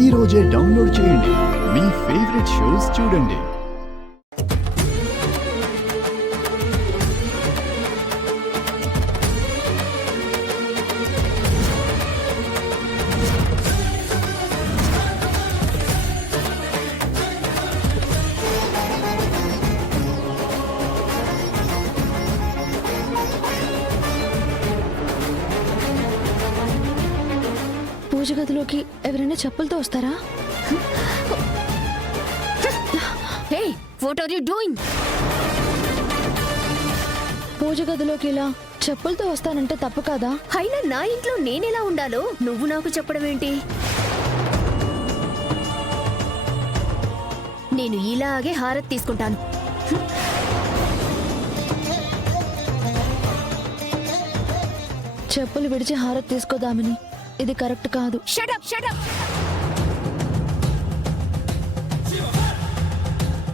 ఈ రోజే డౌన్లోడ్ చేయండి. మీ ఫేవరెట్ షోస్ చూడండి. పూజ గదిలోకి ఎవరైనా చెప్పులతో వస్తారా? హే, వాట్ ఆర్ యు డూయింగ్? పూజ గదిలోకి ఇలా చెప్పులతో వస్తానంటే తప్పు కాదా? అయినా నా ఇంట్లో నేనెలా ఉండాలో నువ్వు నాకు చెప్పడం ఏంటి? నేను ఇలాగే హారతి తీసుకుంటాను. చెప్పులు విడిచి హారతి తీసుకోదామని ఇది కరెక్ట్ కాదు. Shut up, shut up.